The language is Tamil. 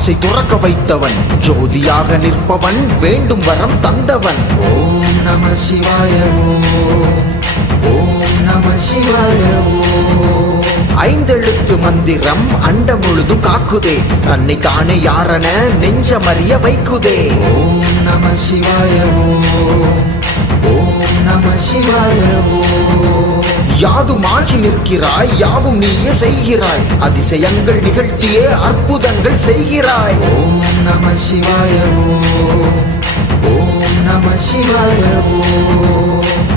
ஆசை துறக்க வைத்தவன், ஜோதியாக நிற்பவன், வேண்டும் வரம் தந்தவன். ஓம் நம சிவாய ஓம், ஓம் நம சிவாய ஓம். ஐந்தெழுத்து மந்திரம் அண்டம் முழுதும் காக்குதே, தன்னை தானே யாரென நெஞ்சமறிய வைக்குதே. ஓம் நம சிவாய ஓம், ஓம் நம சிவாய ஓம். யாதுமாகி நிற்கிறாய், யாவும் நீயே செய்கிறாய், அதிசயங்கள் நிகழ்த்தியே அற்புதங்கள் செய்கிறாய். ஓம் நம சிவாய ஓம், ஓம் நம சிவாய ஓம்.